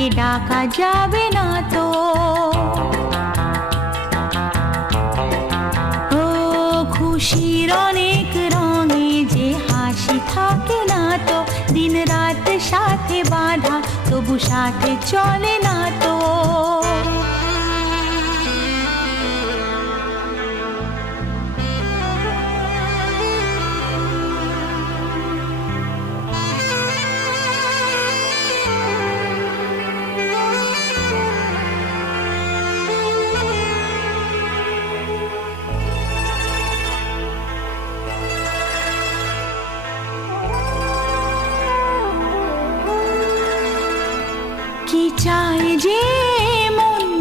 তাকে ডাকা যাবে না তো। ও খুশির অনেক রঙে যে হাসি থাকে না তো, দিন রাত সাথে বাঁধা তবু সাথে চলে না তো।